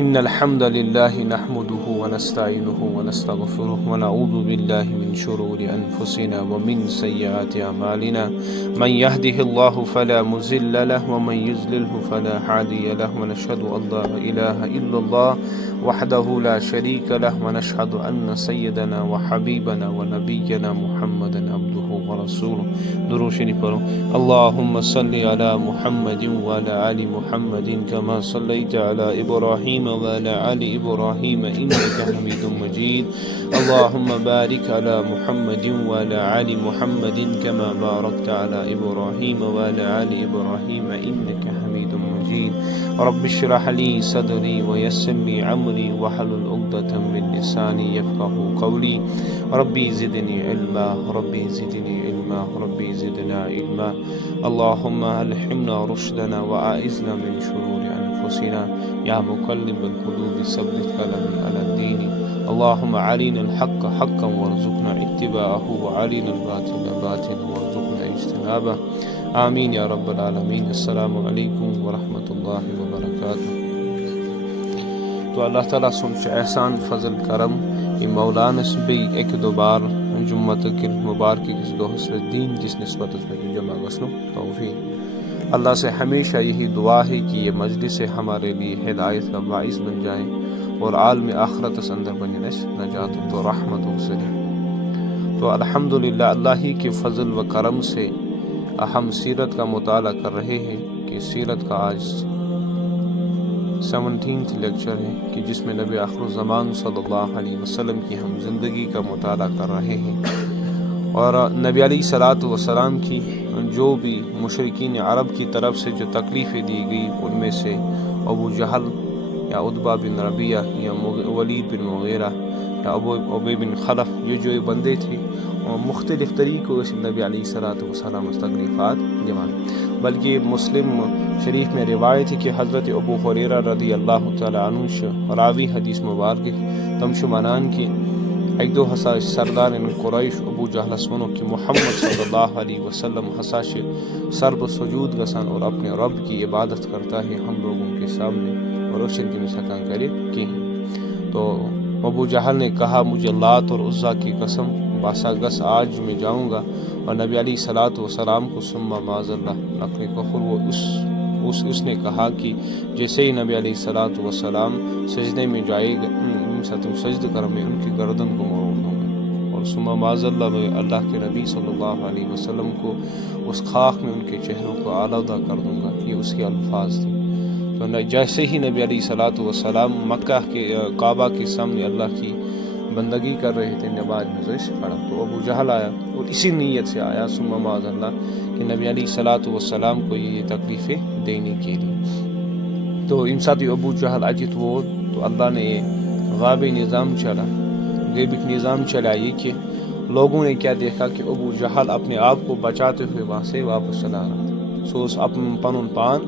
إن الحمد لله نحمده ونستعينه ونستغفره ونعوذ بالله من شرور أنفسنا ومن سيئات أعمالنا من يهده الله فلا مضل له ومن يضلله فلا هادي له ونشهد أن لا إله إلا الله وحده لا شريك له ونشهد أن سيدنا وحبيبنا ونبينا محمدا عبده ورسوله. درود شریف پڑھو. اللهم صل على محمد وعلى آل محمد كما صليت على إبراهيم وعلى آل إبراهيم إنك حميد مجيد. اللهم بارك على محمد وعلى آل محمد كما باركت على إبراهيم وعلى آل إبراهيم إنك حميد مجيد. رب اشرح لي صدري ويسر لي أمري واحلل عقدة من لساني يفقهوا قولي. ربي زدني علما ربي زدني علما ربي زدنا علما. اللهم ألهمنا رشدنا وأعذنا من شرور أنفسنا يا مقلب القلوب ثبت قلبي على الدين. اللهم علينا الحق حقا وارزقنا اتباعه وعلينا الباطل باطلا وارزقنا اجتنابه. آمین یا رب العالمین. السلام علیکم ورحمۃ اللہ وبرکاتہ. تو اللہ تعالیٰ سن احسان فضل کرم یہ مولانس بی ایک دوبار جمعہ کے مبارک کس دوہس دین جس نسبت میں جمع گسنو توفیق. اللہ سے ہمیشہ یہی دعا ہے کہ یہ مجلس ہمارے لیے ہدایت کا باعث بن جائے اور عالم آخرت اس اندر بننے نجات تو رحمت و ذریعہ. تو الحمدللہ اللہ ہی کے فضل و کرم سے ہم سیرت کا مطالعہ کر رہے ہیں کہ سیرت کا آج 17th لیکچر ہے کہ جس میں نبی آخر الزمان صلی اللہ علیہ وسلم کی ہم زندگی کا مطالعہ کر رہے ہیں اور نبی علیہ الصلوۃ والسلام کی جو بھی مشرکین عرب کی طرف سے جو تکلیفیں دی گئی ان میں سے ابو جہل یا عتبہ بن ربیعہ یا ولید بن مغیرہ یا ابی بن خلف یہ جو بندے تھے اور مختلف طریقوں سے نبی علیہ الصلوۃ والسلام تکلیفات جوان. بلکہ مسلم شریف میں روایت ہے کہ حضرت ابو ہریرہ رضی اللہ تعالیٰ عنہ راوی حدیث مبارک تم شمانان کی ایک دو ہسا سردار قریش ابو جہل سنو کہ محمد صلی اللہ علیہ وسلم ہسا سرب سجود گسان اور اپنے رب کی عبادت کرتا ہے ہم لوگوں کے سامنے اور روشن کی مسکان کرے کہ. تو ابو جہل نے کہا مجھے لات اور عزا کی قسم باسا گس آج میں جاؤں گا. اور نبی علیہ الصلوۃ والسلام کو ثم معاذ اللہ نقل کفر وہ اس نے کہا کہ جیسے ہی نبی علیہ الصلوۃ والسلام سجدے میں جائے گا سجد کر میں ان کی گردن کو موڑ دوں گا اور ثم معاذ اللہ میں اللہ کے نبی صلی اللہ علیہ وسلم کو اس خاک میں ان کے چہروں کو آلودہ کر دوں گا. یہ اس کے الفاظ تھے. تو جیسے ہی نبی علیہ الصلوۃ والسلام مکہ کے کعبہ کے سامنے اللہ کی بندگی کر رہے تھے نماز میں سے کھڑا تو ابو جہل آیا اور اسی نیت سے آیا ثم معاذ اللہ کہ نبی علیہ الصلوۃ والسلام کو یہ تکلیفیں دینے کے لیے. تو امساتی ابو جہل اجت وہ تو اللہ نے غاب نظام چلا غیبک نظام چلائی کہ لوگوں نے کیا دیکھا کہ ابو جہل اپنے آپ کو بچاتے ہوئے وہاں سے واپس چلا رہا تھا. سو اس اپن پن پان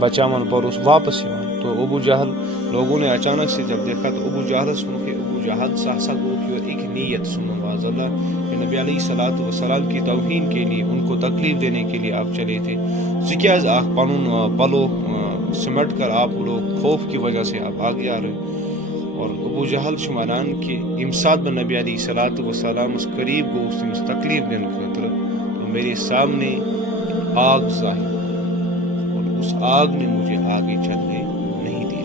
بچاون پر اس واپس یوان. تو ابو جہل لوگوں نے اچانک سے جب دیکھا تو ابو جہل سن کے ابو جہل سہسا گو کی اور ایک نیت ثم معاذ اللہ کہ نبی علیہ الصلوۃ والسلام کی توہین کے لیے ان کو تکلیف دینے کے لیے آپ چلے تھے. سکیاز آخ پنون پلو سمٹ کر آپ لوگ خوف کی وجہ سے آپ آگے آ رہے. اور ابو جہل شماران کے امساد میں نبی علیہ الصلوۃ والسلام اس قریب گو اس تکلیف دینے خاطر تو میرے سامنے آگ ظاہر اور اس آگ نے مجھے آگے چلنے نہیں دیا.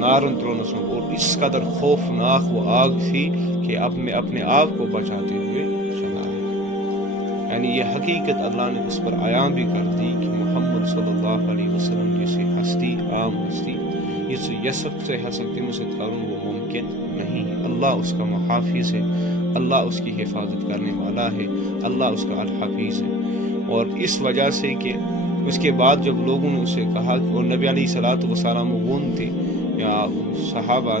نارن ترونس اور اس قدر خوفناک وہ آگ تھی کہ اب میں اپنے آپ کو بچاتے ہوئے چلا. یعنی یہ حقیقت اللہ نے اس پر عیاں بھی کر دی کہ محمد صلی اللہ علیہ وسلم جیسے ہستی عام ہستی اس یسب سے حسب تم سے کروں وہ ممکن نہیں. اللہ اس کا محافظ ہے اللہ اس کی حفاظت کرنے والا ہے اللہ اس کا الحفیظ ہے. اور اس وجہ سے کہ اس کے بعد جب لوگوں نے اسے کہا اور نبی علیہ الصلوۃ والسلام غون تھے یا صحابہ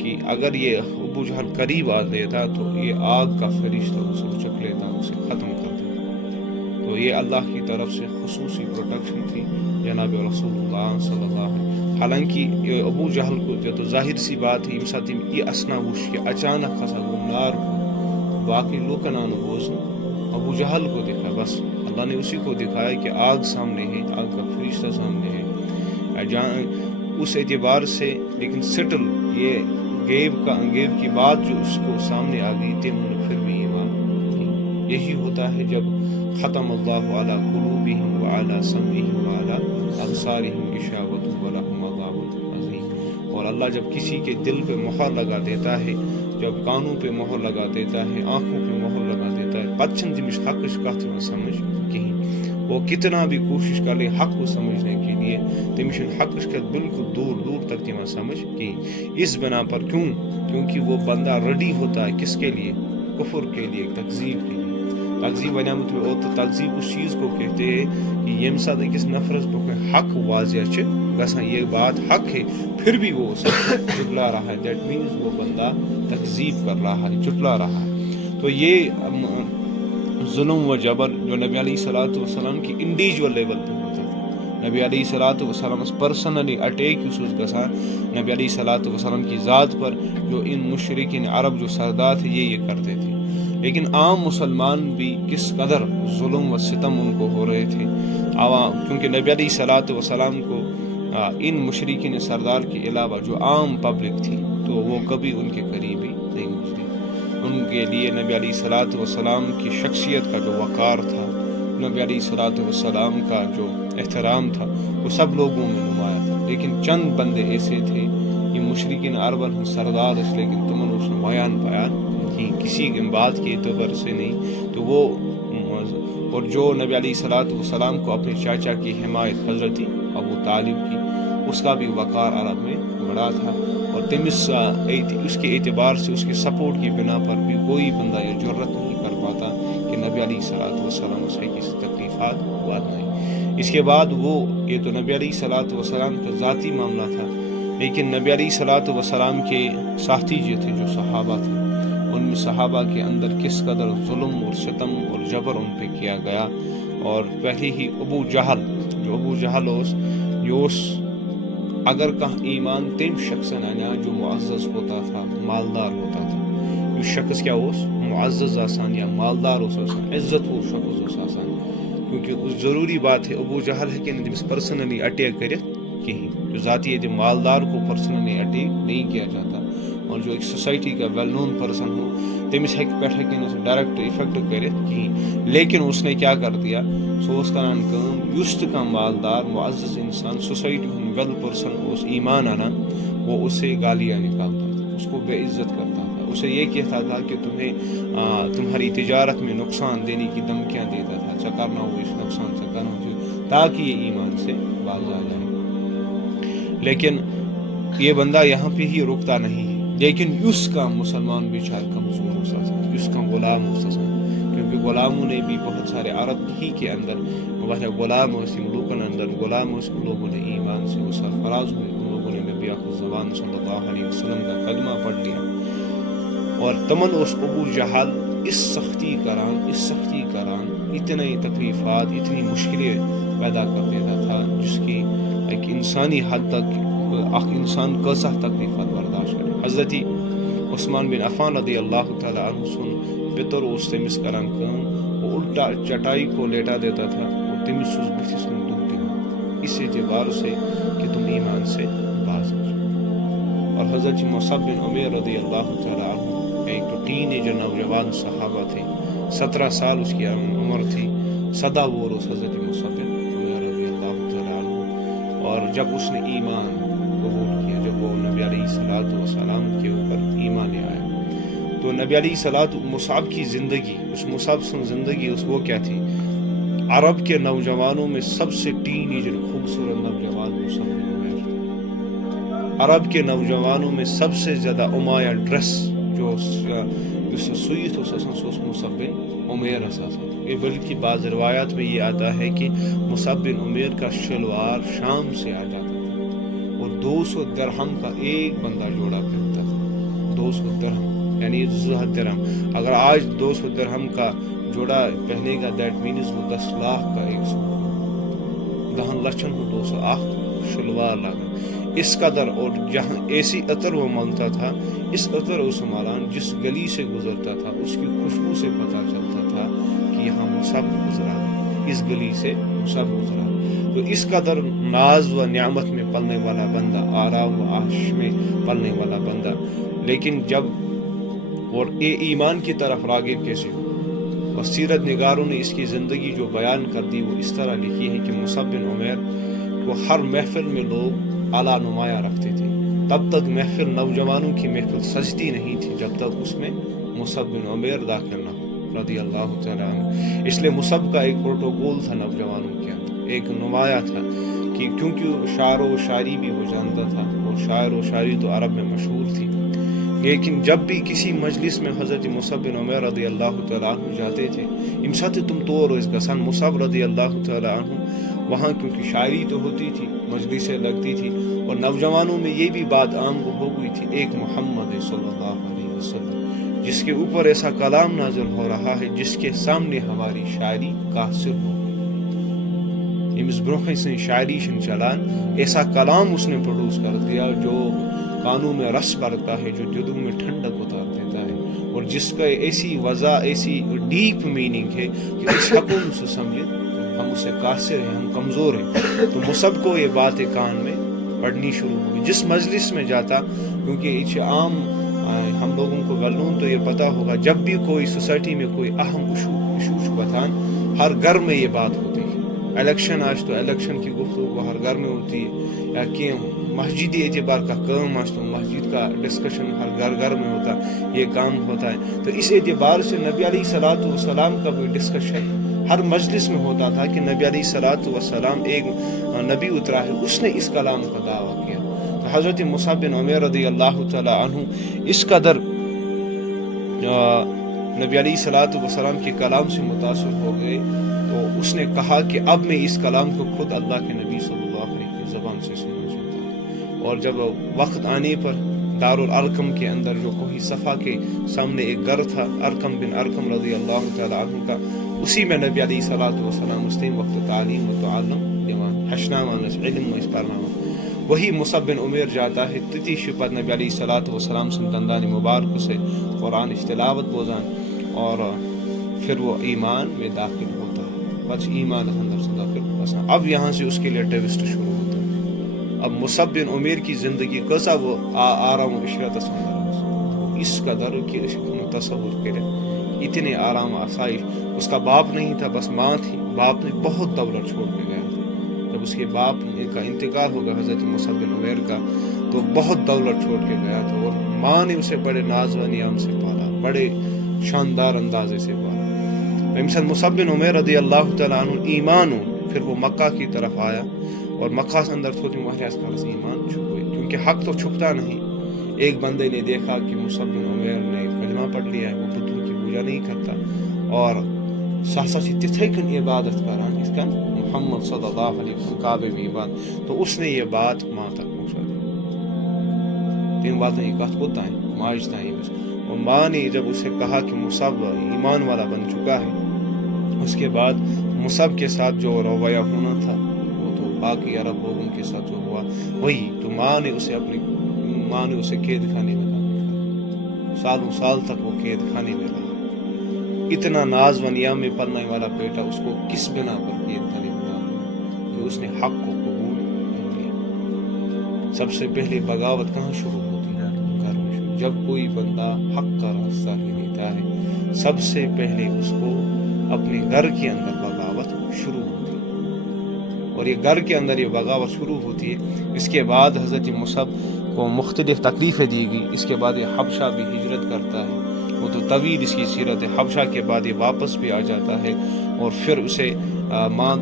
کہ اگر یہ ابو جہل قریب آ لیتا تو یہ آگ کا فرشتہ اسے چک لیتا اسے ختم کر دیتا. تو یہ اللہ کی طرف سے خصوصی پروٹیکشن تھی جناب رسول اللہ صلی اللہ علیہ وسلم. حالانکہ ابو جہل کو جو تو ظاہر سی بات ہے امساتی یہ اسنا وش کہ اچانک خسا گمنار کو باقی لوکنان بوزن ابو جہل کو دیکھا. بس اللہ نے اسی کو دکھایا کہ آگ سامنے ہے آگ کا فرشتہ سامنے ہے. اس اعتبار سے لیکن سٹل یہ غیب کی بات جو اس کو سامنے آ گئی تھی انہوں نے پھر بھی ایمان کی. یہی ہوتا ہے جب ختم اللہ علی قلوبہم وعلی سمعہم وعلی ابصارہم غشاوۃ ولہم عذاب عظیم. اور اللہ جب کسی کے دل پہ مہر لگا دیتا ہے، جب کانوں پہ مہر لگا دیتا ہے، آنکھوں پہ مہر لگا دیتا ہے، پتہ چھنہ تمس حقش کتھ یوان سمجھ کہین. وہ کتنا بھی کوشش کر لے حق کو سمجھنے کے لیے تمس حقش کتھ بالکل دور دور تک تمہیں سمجھ کہین. اس بنا پر کیونکہ وہ بندہ ریڈی ہوتا ہے کس کے لیے؟ کفر کے لیے، تکذیب کے لیے. تکذیب ونیامت تو تکذیب اس چیز کو کہتے ہیں کہ یم ساتھ أکس نفرس برونٛہہ حق واضح گژھان، یہ بات حق ہے پھر بھی وہ اسے جھٹلا رہا ہے. دیٹ مینز وہ بندہ تکذیب کر رہا ہے، جھٹلا رہا ہے. تو یہ ظلم و جبر جو نبی علیہ الصلوۃ والسلام کی انڈیویجول لیول پہ ہوتا تھا، نبی علیہ الصلوۃ والسلام پرسنلی اٹیک یس گژھان نبی علیہ الصلوۃ والسلام کی ذات پر، جو ان مشرکین عرب جو سردار تھے یہ کرتے تھے. لیکن عام مسلمان بھی کس قدر ظلم و ستم ان کو ہو رہے تھے کیونکہ نبی علیہ الصلوۃ والسلام کو ان مشرکین سردار کے علاوہ جو عام پبلک تھی تو وہ کبھی ان کے قریب ہی نہیں گزری. ان کے لیے نبی علیہ الصلوۃ والسلام کی شخصیت کا جو وقار تھا، نبی علیہ الصلوۃ والسلام کا جو احترام تھا وہ سب لوگوں میں نمایاں تھا. لیکن چند بندے ایسے تھے یہ مشرکین عربن سردار اس، لیکن تمن اس بیان کی کسی بات کے اعتبار سے نہیں. تو وہ اور جو نبی علیہ الصلوۃ والسلام کو اپنے چاچا کی حمایت حضرت ابو طالب کی، اس کا بھی وقار عرب میں بڑا تھا. اور اس کے اعتبار سے اس کے سپورٹ کی بنا پر بھی کوئی بندہ یہ جرت نہیں کر پاتا کہ نبی علیہ الصلوۃ والسلام سے کسی تکلیفات بات نہیں. اس کے بعد یہ تو نبی علیہ الصلوۃ والسلام کا ذاتی معاملہ تھا، لیکن نبی علیہ الصلوۃ والسلام کے ساتھی جو تھے، جو صحابہ تھے، ان میں صحابہ کے اندر کس قدر ظلم اور ستم اور جبر ان پہ کیا گیا. اور پہلے ہی ابو جہل اگر کہاں ایمان تم شخص آنا جو معزز ہوتا تھا، مالدار ہوتا تھا. اس شخص کیا معزز آسان یا مالدار آسان، عزت وہ شخص آسان. کیونکہ ضروری بات ہے ابو جہل ہے کہ تمس پرسنلی اٹیک کرت کہیں، جو ذاتی ہے مالدار کو پرسنلی اٹیک نہیں کیا جاتا. اور جو ایک سوسائٹی کا ویل نون پرسن ہو تمس ہیکن ڈائریکٹ افیکٹ کرت کہیں. لیکن اس نے کیا کر دیا، سو اس کران کام یس تہ کانٛہہ مالدار معزز انسان سوسائٹی ہند ویل پرسن اس ایمان آنا، وہ اسے گالیاں نکالتا تھا، اس کو بے عزت کرتا تھا، اسے یہ کہتا تھا کہ تمہاری تجارت میں نقصان دینے کی دھمکیاں دیتا تھا، چکرنا ہو اس نقصان سے کرنا ہو تاکہ یہ ایمان سے باز آ جائے. لیکن یہ بندہ یہاں پہ ہی رکتا نہیں ہے. لیکن اس کا مسلمان بیچار کمزور ہوتا تھا، اس کا غلام ہوتا تھا. کیونکہ غلاموں نے بھی بہت سارے عرب ہی کے اندر غلام لوگوں اندر غلام لوگوں نے ایمان سے وہ سرفراز ہوئے. ان لوگوں نے نبی زبان صلی اللہ علیہ وسلم کا کلمہ پڑھ لیا. اور تمن اس ابو جہل اس سختی کران اتنے تکلیفات، اتنی مشکلیں پیدا کر دیتا تھا جس کی ایک انسانی حد تک انسان کیسا تکلیفات برداشت کرے. حضرت عثمان بن عفان رضی اللہ تعالی عنہ سن پتر اس تمس کران کام، وہ الٹا چٹائی کو لیٹا دیتا تھا اور تمس بتھس کن دھوپ دِوان اس اعتبار سے کہ تم ایمان سے باز آ جاؤ. اور حضرت مصعب بن عمیر رضی اللہ تعالی عنہ ایک تو ٹین ایجر نوجوان صحابہ تھے، 17 سال اس کی عمر تھی، سدا وہ روز حضرت مصعب بن عمیر رضی اللہ تعالی عنہ. اور جب اس نے ایمان قبول کیا، جب وہ نبی علیہ الصلوۃ والسلام کے اوپر ایمان آیا، تو نبی علیہ الصلوۃ مصعب کی زندگی، اس مصعب کی زندگی وہ کیا تھی؟ عرب کے نوجوانوں میں سب سے ٹین ایجر خوبصورت نوجوان مصعب بن عمیر. عرب کے نوجوانوں میں سب سے زیادہ عمایہ ڈریس جو سوئیت مصعب بن عمیر یہ، بلکہ بعض روایات میں یہ آتا ہے کہ مصعب بن عمیر کا شلوار شام سے آ جاتا تھا اور 200 درہم کا ایک بندہ جوڑا پہنتا تھا. 200 درہم یعنی 1000 درہم. اگر آج 200 درہم کا جوڑا پہنے گا دیٹ مینز وہ 10 لاکھ کا 10 لچھن کو 201 شلوار لگا. اس قدر. اور جہاں ایسی عطر وہ مانگتا تھا، اس عطر اس مالان جس گلی سے گزرتا تھا اس کی خوشبو سے پتہ چلتا تھا کہ یہاں مصعب گزرا، اس گلی سے مصعب گزرا. تو اس قدر ناز و نعمت میں پلنے والا بندہ، آرام و عاش میں پلنے والا بندہ، لیکن جب اور ایمان کی طرف راغب کیسے ہو. اور سیرت نگاروں نے اس کی زندگی جو بیان کر دی وہ اس طرح لکھی ہے کہ مصعب بن عمیر کو ہر محفل میں لوگ اعلیٰ نمایاں رکھتے تھے. تب تک محفل، نوجوانوں کی محفل سجتی نہیں تھی جب تک اس میں مصعب بن عمیر داخل نہ ہو رضی اللہ تعالیٰ عنہ. اس لیے مصعب کا ایک پروٹوکول تھا نوجوانوں کے اندر، ایک نمایاں تھا کہ کیونکہ شعر و شاعری بھی وہ جانتا تھا، اور شاعر و شاعری تو عرب میں مشہور تھی. لیکن جب بھی کسی مجلس میں حضرت مصعب بن عمیر رضی اللہ تعالیٰ عنہ جاتے تھے، امسات تم تو روز گسان مصعب رضی اللہ تعالیٰ عنہ وہاں کیونکہ شاعری تو ہوتی تھی، مجلسیں لگتی تھی، اور نوجوانوں میں یہ بھی بات عام ہو گئی تھی، ایک محمد صلی اللہ علیہ وسلم جس کے اوپر ایسا کلام نازل ہو رہا ہے جس کے سامنے ہماری شاعری قاصر ہو. امس برونخ سن شاعری شن چلان، ایسا کلام اس نے پروڈیوس کر دیا جو کانوں میں رس بھرتا ہے، جو دلوں میں ٹھنڈک اتار دیتا ہے، اور جس کا ایسی وضع، ایسی ڈیپ میننگ ہے کہ اس حکم سے سمجھے ہم اسے قاصر ہیں، ہم کمزور ہیں. تو مصعب کو یہ باتیں کان میں پڑھنی شروع ہوئی. جس مجلس میں جاتا، کیونکہ اس عام ہم لوگوں کو غلطوں تو یہ پتہ ہوگا، جب بھی کوئی سوسائٹی میں کوئی اہم ایشو بتان، ہر گھر میں یہ بات ہوتی ہے. الیکشن آج تو الیکشن کی گفتگو ہر گھر میں ہوتی ہے، یا کہ مسجدی اعتبار کا کام آج تو مسجد کا ڈسکشن ہر گھر میں ہوتا ہے، یہ کام ہوتا ہے. تو اس اعتبار سے نبی علیہ الصلوۃ والسلام کا بھی ڈسکشن ہر مجلس میں ہوتا تھا کہ نبی علیہ الصلوۃ والسلام ایک نبی اترا ہے، اس نے اس کلام کا دعویٰ کیا. تو حضرت مصعب بن عمیر رضی اللہ تعالی عنہ اس قدر نبی علیہ الصلوۃ والسلام کے کلام سے متاثر ہو گئے، تو اس نے کہا کہ اب میں اس کلام کو خود اللہ کے نبی صلی اللہ علیہ وسلم کی زبان سے سننا چاہتا ہوں. اور جب وقت آنے پر دارالارقم کے اندر جو کوہ صفا کے سامنے ایک گھر تھا، ارقم بن ارقم رضی اللہ تعالی عنہ کا، اسی میں نبی علیہ الصلوۃ والسلام اس وقت تعلیم و تعلم دیوان ہشنامانس علم و اسپرنامہ وہی مصعب بن عمیر جاتا ہے. تتی شپت نبی علیہ الصلوۃ والسلام سے دندان مبارک سے قرآن تلاوت بوزان، اور پھر وہ ایمان میں داخل ہوتا ہے. بس ایمان اندر سے داخل ہوتا. اب یہاں سے اس کے لیے ٹوسٹ شروع ہوتا ہے. اب مصعب بن عمیر کی زندگی کیسا وہ آرام و عشرت اندر اس قدر کہ تصور کرے، اتنے آرام و آسائش. اس کا باپ نہیں تھا، بس ماں تھی. باپ نے بہت دولت چھوڑ کے گیا تھا. جب اس کے باپ کا انتقال ہو گیا حضرت مصعب بن عمیر کا، تو بہت دولت چھوڑ کے گیا تھا، اور ماں نے اسے بڑے ناز و نیام سے پالا، بڑے شاندار اندازے سے پالا. مصعب بن عمیر رضی اللہ تعالیٰ عنہ ایمان ہو، پھر وہ مکہ کی طرف آیا، اور مکہ سے اندر تھوڑی محریاز کا ایمان چھپ ہوئے، کیونکہ حق تو چھپتا نہیں. ایک بندے نے دیکھا کہ مصعب بن عمیر نے کلمہ پڑھ لیا ہے، وہ بتوں کی پوجا نہیں کرتا، اور ساسا سے تتھے کن عبادت کران، اس کا محمد صلی اللہ علیہ وسلم کعبے میں عبادت. تو اس نے یہ بات ماں تک پہنچا دی. تین باتیں یہ کہت ہوتا ہے ماجتا ہے بس. اور ماں نے جب اسے کہا کہ مصعب ایمان والا بن چکا ہے، اس کے بعد مصعب کے ساتھ جو رویہ ہونا تھا وہ تو باقی عرب لوگوں کے ساتھ جو ہوا وہی. تو ماں نے اسے قید خانے میں داخل کیا. سالوں سال تک وہ قید خانے میں رہا. اتنا ناز و نیام میں پلنے والا بیٹا اس کو کس بنا پر قید خانے میں ڈالا کہ اس نے حق کو قبول کر لیا. سب سے پہلے بغاوت کہاں شروع ہوتی ہے؟ گھر میں شروع. جب کوئی بندہ حق کا راستہ لے لیتا ہے، سب سے پہلے اس کو اپنے گھر کے اندر بغاوت شروع ہوتی ہے، اور یہ گھر کے اندر یہ بغاوت شروع ہوتی ہے. اس کے بعد حضرت مصعب کو مختلف تکلیفیں دی گئی. اس کے بعد یہ حبشہ بھی ہجرت کرتا ہے. وہ تو طویل اس کی سیرت ہے. حبشہ کے بعد یہ واپس بھی آ جاتا ہے، اور پھر اسے ماں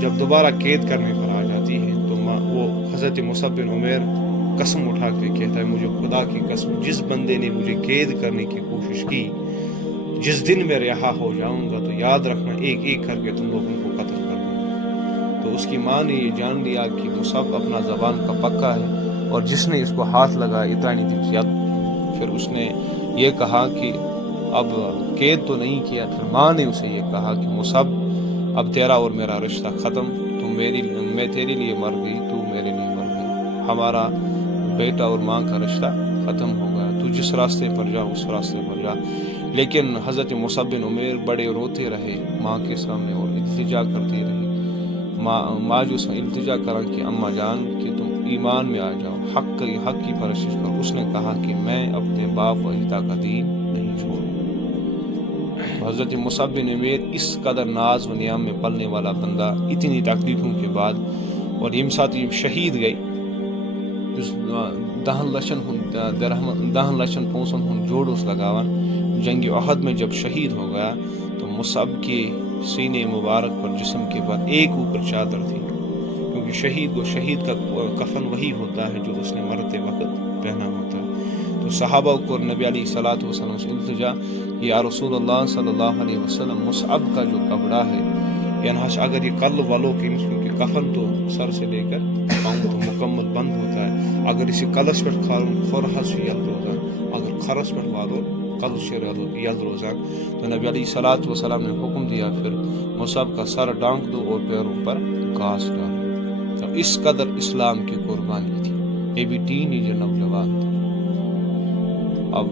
جب دوبارہ قید کرنے پر آ جاتی ہے، تو وہ حضرت مصعب بن عمیر قسم اٹھا کے کہتا ہے، مجھے خدا کی قسم، جس بندے نے مجھے قید کرنے کی کوشش کی، جس دن میں رہا ہو جاؤں گا تو یاد رکھنا ایک ایک کر کے تم لوگوں کو قتل کر دوں گا. تو اس کی ماں نے یہ جان لیا کہ مصعب اپنا زبان کا پکا ہے، اور جس نے اس کو ہاتھ لگایا اتانی دکھیا. پھر اس نے یہ کہا کہ اب قید تو نہیں کیا. پھر ماں نے اسے یہ کہا کہ مصعب اب تیرا اور میرا رشتہ ختم. میں تیرے لیے مر گئی، تو میرے لیے مر گئی. ہمارا بیٹا اور ماں کا رشتہ ختم ہو گیا. تو جس راستے پر جا اس راستے پر جا. لیکن حضرت مصعب بن عمیر بڑے روتے رہے ماں کے سامنے، اور التجا کرتے رہے ماں جو اس میں التجا کرا کہ اماں جان کہ تم ایمان میں آ جاؤ، حق کی پرستش کرو، اس نے کہا کہ میں اپنے باپ و اجداد کا دین نہیں چھوڑوں۔ حضرت مصعب بن عمیر اس قدر ناز و نیام میں پلنے والا بندہ اتنی تکلیفوں کے بعد، اور یم ساتھ یم شہید گئی، اس 10 لچھن پونسن ہن جوڑ اس لگاوان جنگ احد میں جب شہید ہو گیا تو مصعب کے سینے مبارک پر، جسم کے پر ایک اوپر چادر تھی، کیونکہ شہید کا کفن وہی ہوتا ہے جو اس نے مرتے وقت پہنا ہوتا ہے۔ تو صحابہ کو نبی علیہ الصلوۃ والسلام سے التجا، یا رسول اللہ صلی اللہ علیہ وسلم مصعب کا جو کپڑا ہے یعنی اگر یہ کل والوں کے کیونکہ کفن تو سر سے لے کر پاؤں تو مکمل بند ہوتا ہے، اگر اسے کلس پہ خورحس یل روزان، اگر خرس پہ والو کل شیر یل روزان، تو نبی علیہ الصلوۃ والسلام نے حکم دیا پھر مصعب کا سر ڈانک دو اور پیروں پر گھاس ڈالو۔ تو اس قدر اسلام کی قربانی تھی، یہ بھی ٹین ایجر نوجوان تھا۔ اب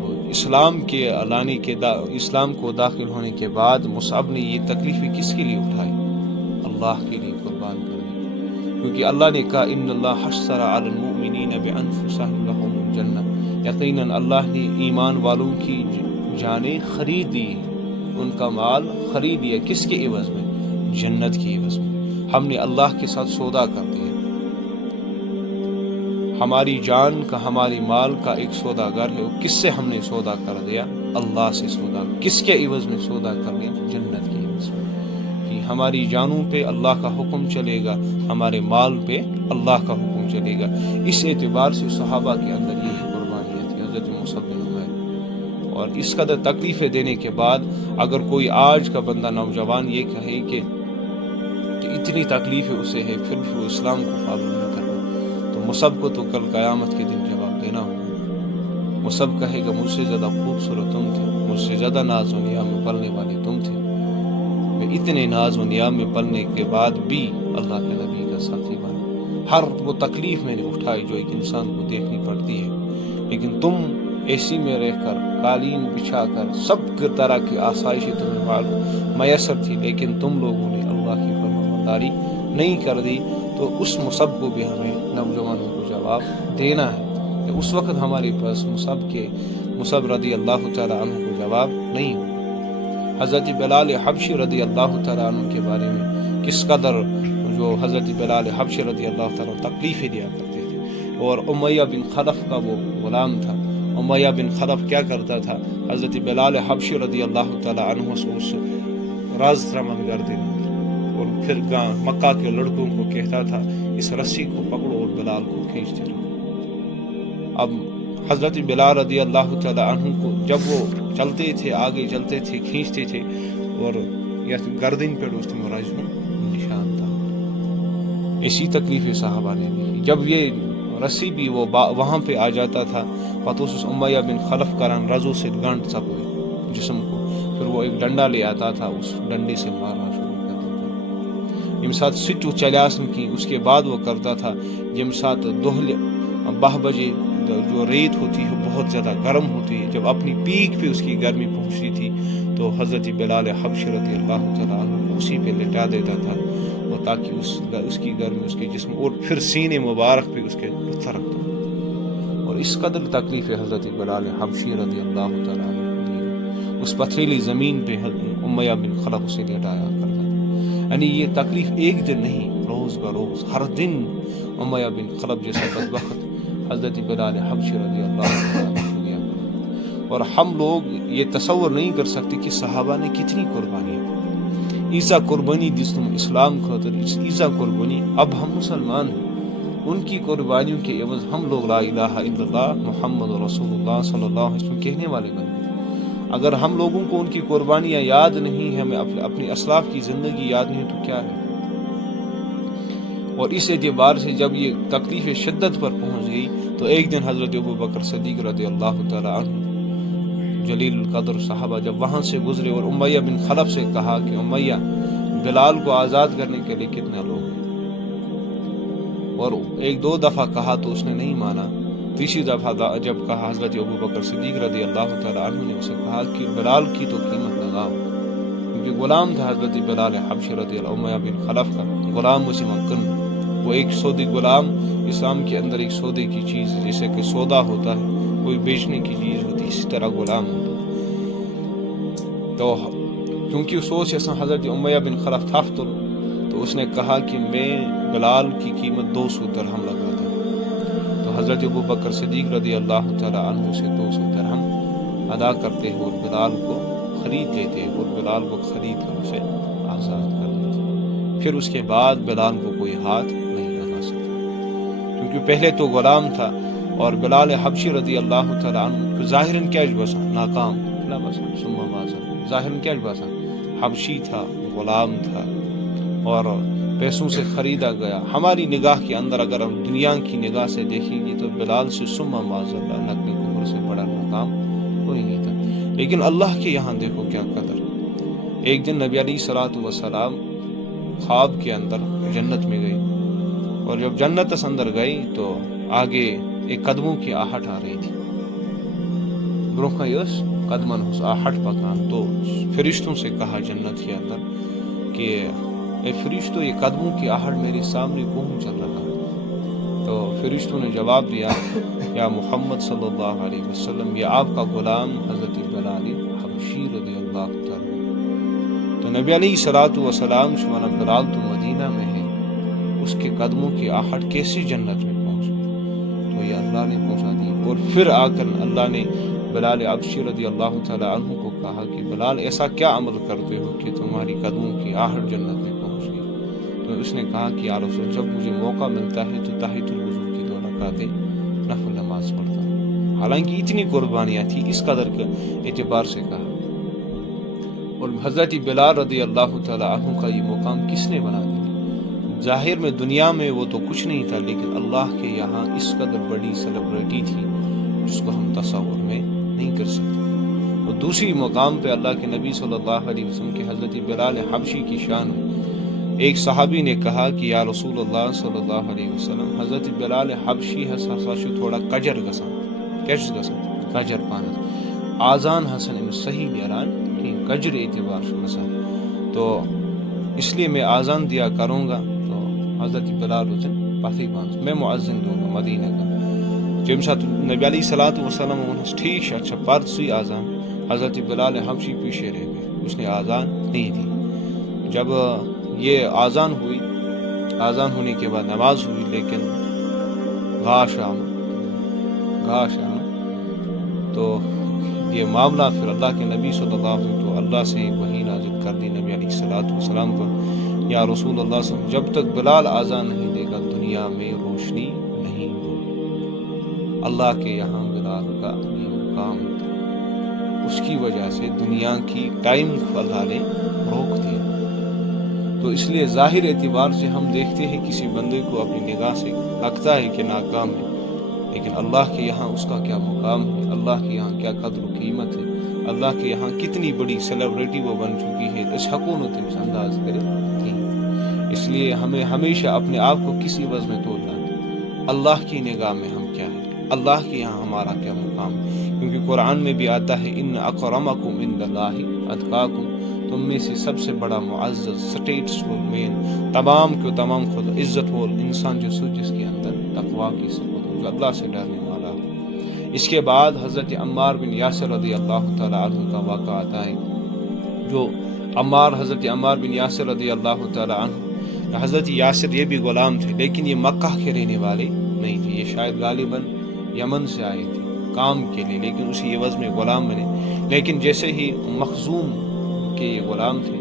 اسلام کو داخل ہونے کے بعد مصعب نے یہ تکلیفیں کس کے لیے اٹھائی؟ اللہ کے لیے قربان کر دی، کیونکہ اللہ نے کہا ان اللہ حشر علی المؤمنین بانفسہم لہم الجنہ، یقیناً اللہ نے ایمان والوں کی جانیں خرید لی، ان کا مال خرید لیا، کس کے عوض میں؟ جنت کے عوض میں۔ ہم نے اللہ کے ساتھ سودا کر دیا، ہماری جان کا ہماری مال کا ایک سوداگر ہے، وہ کس سے ہم نے سودا کر دیا؟ اللہ سے سودا۔ کس کے عوض میں سودا کر لیا؟ جنت کے عوض میں، کہ ہماری جانوں پہ اللہ کا حکم چلے گا، ہمارے مال پہ اللہ کا حکم چلے گا۔ اس اعتبار سے صحابہ کے اندر یہی قربانیاں تھی حضرت مصعب بن عمیر۔ اور اس قدر تکلیفیں دینے کے بعد اگر کوئی آج کا بندہ نوجوان یہ کہے کہ اتنی تکلیفیں اسے ہے پھر بھی وہ اسلام کو فالو نہیں کرتا، تو مصعب کو تو کل قیامت کے دن جواب دینا ہوگا۔ مصعب کہے گا مجھ سے زیادہ خوبصورت تم تھے، مجھ سے زیادہ ناز و نیام میں پلنے والے تم تھے، میں اتنے ناز و نیام میں پلنے کے بعد بھی اللہ کے نبی کا ساتھی بنا۔ ہر وہ تکلیف میں نے اٹھائی جو ایک انسان کو دیکھنی پڑتی ہے، لیکن تم اے میں رہ کر قالین بچھا کر سب طرح کی آسائشیں تمہیں میسر تھی، لیکن تم لوگوں نے اللہ کی فرمانبرداری نہیں کر دی۔ تو اس مصعب کو بھی ہمیں نوجوانوں کو جواب دینا ہے کہ اس وقت ہمارے پاس مصعب رضی اللہ تعالیٰ عنہ کو جواب نہیں ہو۔ حضرت بلال حبشی رضی اللہ تعالیٰ عنہ کے بارے میں کس قدر جو حضرت بلال حبشی رضی اللہ تعالیٰ عنہ تکلیفیں دیا کرتے تھے، اور امیہ بن خلف کا وہ غلام تھا۔ امیہ بن خلف کیا کرتا تھا؟ حضرت بلال حبشی رضی اللہ تعالیٰ عنہ سے اس راز رمن کر دینا، اور پھر مکہ کے لڑکوں کو کہتا تھا اس رسی کو پکڑو اور بلال کو کھینچتے رہو۔ اب حضرت بلال رضی اللہ تعالی عنہ کو جب وہ چلتے تھے، آگے چلتے تھے، کھینچتے تھے، اور گردن پہ اس مراج نشان تھا۔ اسی تکلیف صحابہ نے بھی، جب یہ رسی بھی وہ وہاں پہ آ جاتا تھا، پتوس امیہ بن خلف کران رزو سے گانٹ سب جسم کو، پھر وہ ایک ڈنڈا لے آتا تھا، اس ڈنڈے سے مارنا شروع یم ساتھ سٹو چلیاس کی، اس کے بعد وہ کرتا تھا یم ساتھ دہل 12 بجے جو ریت ہوتی ہے بہت زیادہ گرم ہوتی ہے، جب اپنی پیک پہ اس کی گرمی پہنچتی تھی تو حضرت بلال حبشی رضی اللہ تعالیٰ عنہ اسی پہ لٹا دیتا تھا، اور تاکہ اس کی گرمی اس کے جسم، اور پھر سینے مبارک پہ اس کے پتھر رکھتا تھا۔ اور اس قدر تکلیف حضرت بلال حبشی رضی اللہ تعالیٰ عنہ کو اس پتھریلی زمین پہ امیہ بن خلف اسے لٹایا کرتا تھا۔ یعنی یہ تکلیف ایک دن نہیں، روز بروز ہر دن امیہ بن خلف جیسا بدبخت حضرت بلال حبشی رضی اللہ عنہ کو دیا کرتا۔ اور ہم لوگ یہ تصور نہیں کر سکتے کہ صحابہ نے کتنی قربانیاں دی، ایسا قربانی دس تم اسلام خاطر، ایسا قربانی۔ اب ہم مسلمان ہیں، ان کی قربانیوں کے عوض ہم لوگ لا الہ الا اللہ محمد رسول اللہ صلی اللہ علیہ وسلم کہنے والے بن گئے۔ اگر ہم لوگوں کو ان کی قربانیاں یاد نہیں ہیں، ہمیں اپنی اسلاف کی زندگی یاد نہیں، تو کیا ہے؟ اور اس اعتبار سے جب یہ تکلیف شدت پر پہنچ گئی تو ایک دن حضرت ابوبکر صدیق رضی اللہ تعالیٰ عنہ جلیل القدر صحابہ جب وہاں سے گزرے اور امیہ بن خلف سے کہا کہ امیہ بلال کو آزاد کرنے کے لیے کتنے لوگ ہیں، اور 1-2 دفعہ کہا تو اس نے نہیں مانا۔ تیسری دفعہ جب کہا حضرت ابوبکر صدیق رضی اللہ تعالیٰ عنہ نے اسے کہا کہ بلال کی تو قیمت لگاؤ، کیونکہ غلام تھا حضرت بلال حبشی رضی اللہ امیہ بن خلف کا غلام مسلم، وہ ایک سودی غلام اسلام کے اندر ایک سودے کی چیز ہے، جیسے کہ سودا ہوتا ہے کوئی بیچنے کی چیز ہوتی ہے، اسی طرح غلام ہوتا ہے۔ تو کیونکہ سوچ ایسا حضرت امیہ بن خلف تھا تو اس نے کہا کہ میں بلال کی قیمت 200 درہم لگا دوں، تو حضرت ابوبکر صدیق رضی اللہ تعالی عنہ سے 200 درہم ادا کرتے ہیں اور بلال کو خرید لیتے اور بلال کو خرید کر اسے آزاد کر دیتے۔ پھر اس کے بعد بلال کو کوئی ہاتھ نہیں لگا سکتا، کیونکہ پہلے تو غلام تھا، اور بلال حبشی رضی اللہ تعالیٰ عنہ ظاہراً کیا بسا ناکام نہ بسا سما بازا، ظاہراً کیا بسا حبشی تھا، غلام تھا اور پیسوں سے خریدا گیا۔ ہماری نگاہ کے اندر اگر ہم دنیا کی نگاہ سے دیکھیں گے تو بلال سے سما بازا نقل کفر سے بڑا ناکام کوئی نہیں تھا، لیکن اللہ کے یہاں دیکھو کیا قدر۔ ایک دن نبی علیہ الصلوۃ والسلام خواب کے اندر جنت میں گئی، اور جب جنت اس اندر گئی تو آگے ایک قدموں کی آہٹ آ رہی تھی، برونکھ اس قدمن اس آہٹ پکان، تو فرشتوں سے کہا جنت کے اندر کہ اے فرشتوں یہ قدموں کی آہٹ میرے سامنے کون چل رہا ہے؟ تو فرشتوں نے جواب دیا یا محمد صلی اللہ علیہ وسلم یہ آپ کا غلام حضرت بلال حبشی رضی اللہ تعالیٰ۔ تو نبی علیہ الصلوۃ والسلام شمانا بلال تو مدینہ میں ہے، اس کے قدموں کی آہٹ کیسے جنت میں پہنچ گئی؟ تو یہ اللہ نے پہنچا دی، اور پھر آ کر اللہ نے بلال حبشی رضی اللہ تعالیٰ عنہ کو کہا کہ بلال ایسا کیا عمل کرتے ہو کہ تمہاری قدموں کی آہٹ جنت میں پہنچ گئی؟ تو اس نے کہا کہ یا رسول جب مجھے موقع ملتا ہے تو تحیۃ الوضو کی 2 رکعتیں نفل نماز پڑھتا ہوں، حالانکہ اتنی قربانیاں تھیں، اس قدر کے اعتبار سے کہا۔ اور حضرت بلال رضی اللہ تعالیٰ عنہ کا یہ مقام کس نے بنا دیا؟ ظاہر میں دنیا میں وہ تو کچھ نہیں تھا، لیکن اللہ کے یہاں اس قدر بڑی سیلیبریٹی تھی جس کو ہم تصور میں نہیں کر سکتے۔ اور دوسری مقام پہ اللہ کے نبی صلی اللہ علیہ وسلم کے حضرت بلال حبشی کی شان ہے۔ ایک صحابی نے کہا کہ یا رسول اللہ صلی اللہ علیہ وسلم حضرت بلال حبشی ہسا تھوڑا کجر گسان کیش گسان کجر پانت آزان حسن میں صحیح نیران کہ کجر اعتبار سے گسان، تو اس لیے میں آزان دیا کروں گا، تو حضرت بلال حسن پتھی پانس میں معزن دوں گا مدینہ کا۔ جب ساتھ نبی علیہ الصلوۃ والسلام ٹھیک اچھا پرت سوئی آزان، حضرت بلال حبشی پیچھے رہ گئے، اس نے آزان نہیں دی۔ جب یہ آزان ہوئی، آزان ہونے کے بعد نماز ہوئی، لیکن گاہ شام تو یہ معاملہ پھر اللہ کے نبی صلی اللہ علیہ وسلم تو اللہ سے وحی نازل کر دی نبی علیہ الصلوۃ والسلام پر، یا رسول اللہ صلی اللہ علیہ وسلم جب تک بلال آزان نہیں دے گا دنیا میں روشنی نہیں ہوگی۔ اللہ کے یہاں بلال کا یہ مقام تھا، اس کی وجہ سے دنیا کی ٹائم کو اللہ نے روک دیا۔ تو اس لیے ظاہر اعتبار سے ہم دیکھتے ہیں کسی بندے کو اپنی نگاہ سے لگتا ہے کہ ناکام ہے، لیکن اللہ کے یہاں اس کا کیا مقام ہے، اللہ کے یہاں کیا قدر و قیمت ہے، اللہ کے یہاں کتنی بڑی سیلیبریٹی وہ بن چکی ہے، اس حکومت میں انداز کرے تھی۔ اس لیے ہمیں ہمیشہ اپنے آپ کو کسی عوض میں تولنا ہے، اللہ کی نگاہ میں ہم کیا ہیں، اللہ کے یہاں ہمارا کیا مقام ہے، کیونکہ قرآن میں بھی آتا ہے ان اکرمکم عند اللہ اتقاکم، تم میں سے سب سے بڑا معزز سٹیٹس فل مین تمام کو تمام خود عزت وول انسان جس کے اندر تقویٰ کی صفت ہو، جو اللہ سے ڈرنے والا ہو۔ اس کے بعد حضرت عمار بن یاسر رضی اللہ تعالیٰ عنہ کا واقعہ آتا ہے، جو حضرت عمار بن یاسر رضی اللہ تعالیٰ عنہ، حضرت یاسر یہ بھی غلام تھے، لیکن یہ مکہ کے رہنے والے نہیں تھے، یہ شاید غالباً یمن سے آئے تھے کام کے لیے، لیکن اسی عوض میں غلام بنے۔ لیکن جیسے ہی مخزوم کے یہ غلام تھے،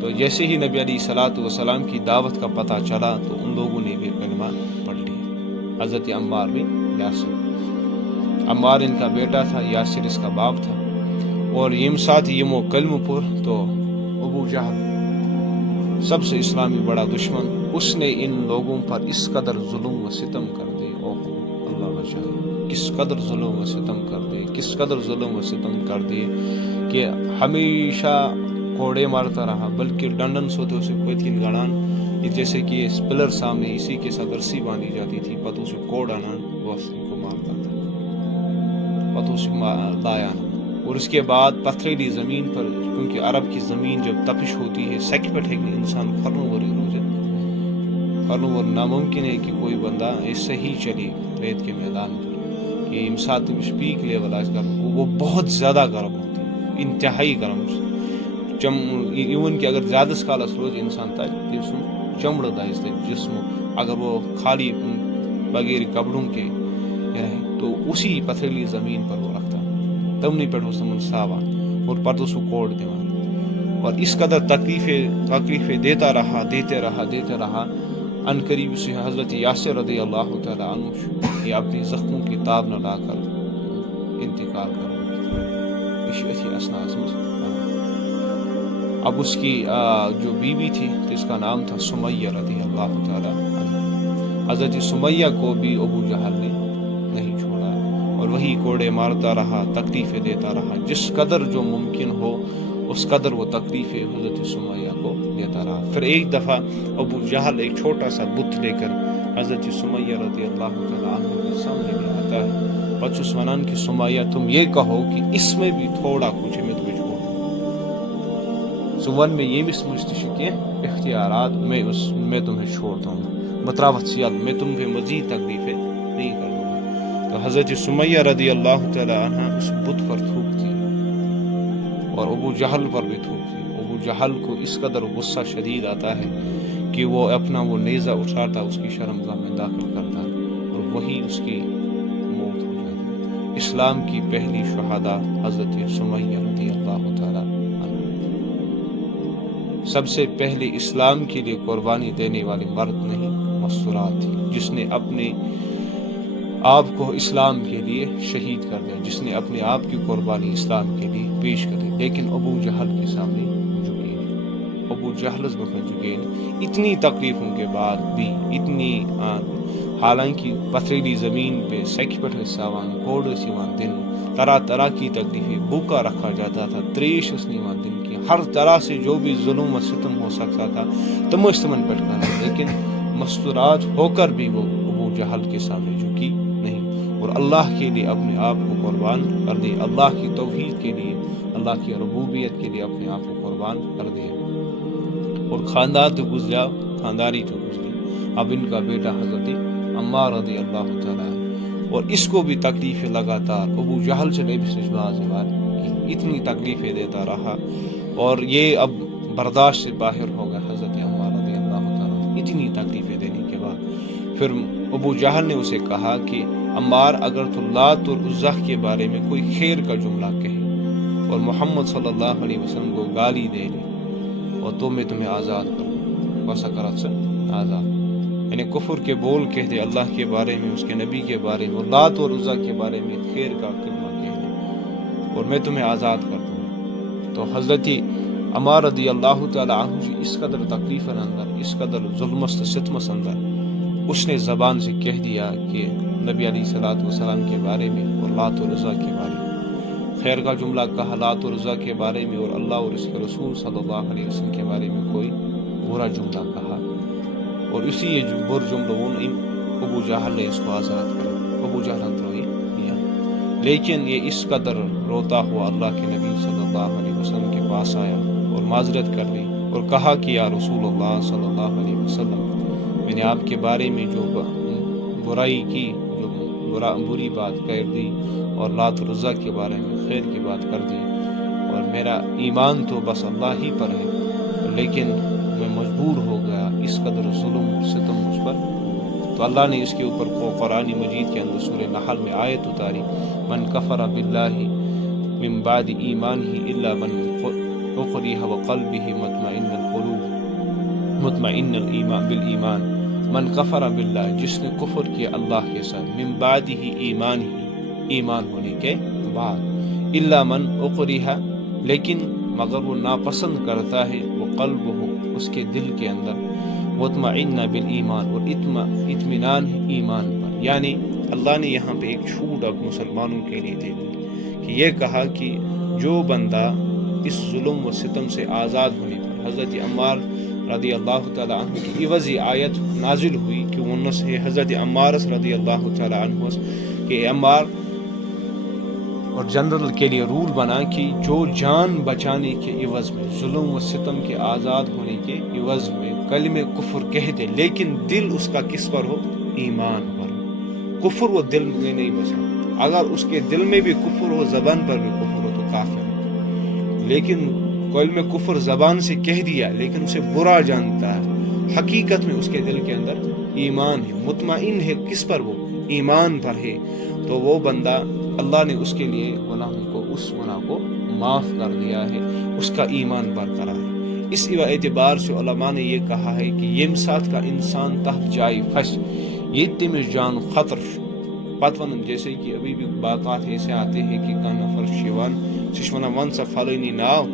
تو جیسے ہی نبی علیہ الصلوۃ والسلام کی دعوت کا پتہ چلا تو ان لوگوں نے بھی کلمہ پڑھ لیا۔ حضرت عمار بن یاسر، عمار ان کا بیٹا تھا، یاسر اس کا باپ تھا، اور یم ساتھ یمو کلمہ پور تو ابو جہل سب سے اسلامی بڑا دشمن، اس نے ان لوگوں پر اس قدر ظلم و ستم کر دے، اللہ بچائے، کس قدر ظلم و ستم کر دے، کس قدر ظلم و ستم کر دے کہ ہمیشہ کوڑے مارتا رہا، بلکہ ڈنڈن سوتے اسے کوئی گڑان، جیسے کہ پلر سامنے اسی کے ساتھ رسی باندھی جاتی تھی، پتوں سے کوڑ آنا وہ کو مارتا تھا، پتوں سے لایا اور اس کے بعد پتھریلی زمین پر، کیونکہ عرب کی زمین جب تپش ہوتی ہے سیک پہ ٹھیک انسان خرنور ناممکن ہے کہ کوئی بندہ ایسے ہی چلے ریت کے میدان پر کہ ساتھ پیک لیول وہ بہت زیادہ گرم ہوتی ہے، انتہائی گرم ایون کہ اگر زیادہ کالس روز انسان تک تم سن چمڑ دائز جسم اگر وہ خالی بغیر کپڑوں کے رہے تو اسی پتھریلی زمین پر وہ رکھتا تمنی پہ تمن ساوان اور پتہ سو کوڑ دیوان، اور اس قدر تکلیفیں دیتے رہا ان قریب سے حضرت یاسر رضی اللہ تعالی عنہ یہ اپنی زخموں کی تاب نہ لا کر انتقال کر اسی اسناس میں۔ اب اس کی جو بیوی تھی جس کا نام تھا سمیہ رضی اللہ تعالی عنہ، حضرت سمیہ کو بھی ابو جہل نے نہیں چھوڑا اور وہی کوڑے مارتا رہا، تکلیفیں دیتا رہا، جس قدر جو ممکن ہو اس قدر وہ تکلیفیں حضرت سمیہ کو دیتا رہا۔ پھر ایک دفعہ ابو جہل ایک چھوٹا سا بت لے کر حضرت سمیہ رضی اللہ تعالیٰ عنہ کے سامنے میں آتا ہے، پچھس ونان کی سمیہ تم یہ کہو کہ اس میں بھی تھوڑا کچھ ہے میں تمہیں چھوڑ دوں، سون میں یہ مستش کے اختیارات میں تمہیں چھوڑتا ہوں، بتراوت سیال میں تمہیں مزید تکلیفیں نہیں کروں گا۔ تو حضرت سمیہ رضی اللہ تعالیٰ عنہ اس بت پر تھوکتی اور ابو جہل پر بھی تھوکتی۔ ابو جہل کو اس قدر غصہ شدید آتا ہے کہ وہ اپنا وہ نیزہ اٹھاتا اس کی شرمگاہ میں داخل کرتا اور وہی اس کی موت ہو جاتی۔ اسلام کی پہلی شہادہ حضرت سمیہ رضی اللہ تعالی عنہ، سب سے پہلے اسلام کے لیے قربانی دینے والی مرد نہیں مستورات تھی، جس نے اپنے آپ کو اسلام کے لیے شہید کر دیا، جس نے اپنے آپ کی قربانی اسلام کے لیے پیش کر دی، لیکن ابو جہل کے سامنے جھکے، ابو جہل جھکے اتنی تکلیفوں کے بعد بھی، اتنی حالانکہ پتھریلی زمین پہ سیک پٹھ ساوان کوڑ سیوان دن طرح طرح کی تکلیفیں، بھوکا رکھا جاتا تھا، تریش سنیوان دن کی ہر طرح سے جو بھی ظلم و ستم ہو سکتا تھا تمن پٹ کرنا، لیکن مستورات ہو کر بھی وہ ابو جہل کے سامنے جھکی نہیں اور اللہ کے لیے اپنے آپ کو قربان کر دی، اللہ کی توحید کے لیے، اللہ کی ربوبیت کے لیے اپنے آپ کو قربان کر دیا، اور خاندان تو گزرا، خاندانی تو گزری۔ اب ان کا بیٹا حضرت عمار رضی اللہ تعالیٰ عنہ، اور اس کو بھی تکلیفیں لگاتار ابو جہل سے اتنی تکلیفیں دیتا رہا اور یہ اب برداشت سے باہر ہو گیا حضرت عمار رضی اللہ تعالیٰ عنہ اتنی تکلیفیں دینے کے بعد۔ پھر ابو جہل نے اسے کہا کہ عمار اگر تو لات اور عزا کے بارے میں کوئی خیر کا جملہ کہے اور محمد صلی اللہ علیہ وسلم کو گالی دے لے اور تو میں تمہیں آزاد کروں، ویسا کرت سے آزاد، یعنی کفر کے بول کہہ دے اللہ کے بارے میں، اس کے نبی کے بارے میں، اور لات اور عزا کے بارے میں خیر کا کلمہ کہہ دے اور میں تمہیں آزاد کر دوں۔ تو حضرت عمار رضی اللہ تعالیٰ عنہ جی اس قدر تکلیف اندر، اس قدر ظلم و ستم اندر، اس نے زبان سے کہہ دیا کہ نبی علیہ الصلوۃ والسلام کے بارے میں اور لات اور عزا کے بارے میں خیر کا جملہ کہا، لات اور عزا کے بارے میں اور اللہ اور اس کے رسول صلی اللہ علیہ وسلم کے بارے میں کوئی برا جملہ کہا، اور اسی یہ بر جملہ ابو جہل نے اس کو آزاد کر ابو جہل روئی دیا، لیکن یہ اس قدر روتا ہوا اللہ کے نبی صلی اللہ علیہ وسلم کے پاس آیا اور معذرت کر لی اور کہا کہ یا رسول اللہ صلی اللہ علیہ وسلم، میں نے آپ کے بارے میں جو برائی کی، جو بری بات کر دی اور لات و عزا کے بارے میں خیر کی بات کر دی، اور میرا ایمان تو بس اللہ ہی پر ہے، لیکن میں مجبور ہو گیا اس قدر ظلم و ستم مجھ پر، تو اللہ نے اس کے اوپر قرآن مجید کے اندر سورہ نحل میں آیت اتاری، من کفر باللہ من بعد ایمانہ الا من اکرہ وقلبہ مطمئن بالایمان، من کفر باللہ جس نے کفر کیا اللہ کے ساتھ، من بعد ہی ایمان ہونے کے بعد، الا من اکرہ لیکن مگر وہ ناپسند کرتا ہے، وہ قلب ہو اس کے دل کے اندر، مطمئن بالایمان اور اطمینان ہے ایمان پر، یعنی اللہ نے یہاں پہ ایک چھوٹ اب مسلمانوں کے لیے دے دی کہ یہ کہا کہ جو بندہ اس ظلم و ستم سے آزاد ہونے پر، حضرت عمار رضی اللہ تعالیٰ عنہ کی عوضی آیت نازل ہوئی کہ انہوں سے حضرت عمار رضی اللہ تعالیٰ عنہ کہ عمار اور جنرل کے لیے رول بنا کہ جو جان بچانے کے عوض میں، ظلم و ستم کے آزاد ہونے کے عوض میں کلمہ کفر کہہ دے، لیکن دل اس کا کس پر ہو؟ ایمان پر ہو۔ کفر وہ دل میں نہیں بسا، اگر اس کے دل میں بھی کفر ہو، زبان پر بھی کفر ہو تو کافر ہے۔ لیکن کلمہ کفر زبان سے کہہ دیا لیکن اسے برا جانتا ہے، حقیقت میں اس کے دل کے اندر ایمان ہے، مطمئن ہے کس پر؟ وہ ایمان پر ہے، تو وہ بندہ اللہ نے اس کے لیے گناہ کو، اس گناہ کو معاف کر دیا ہے، اس کا ایمان برقرار ہے۔ اس اعتبار سے علماء نے یہ کہا ہے کہ یم ساتھ کا انسان تحت جائے پھنس یہ تمس جان خطر پتہ ون، جیسے کہ ابھی بھی باقات ایسے آتے ہیں کہ کانہ نفر شیوان سہ ونان ون سا فلانی ناو،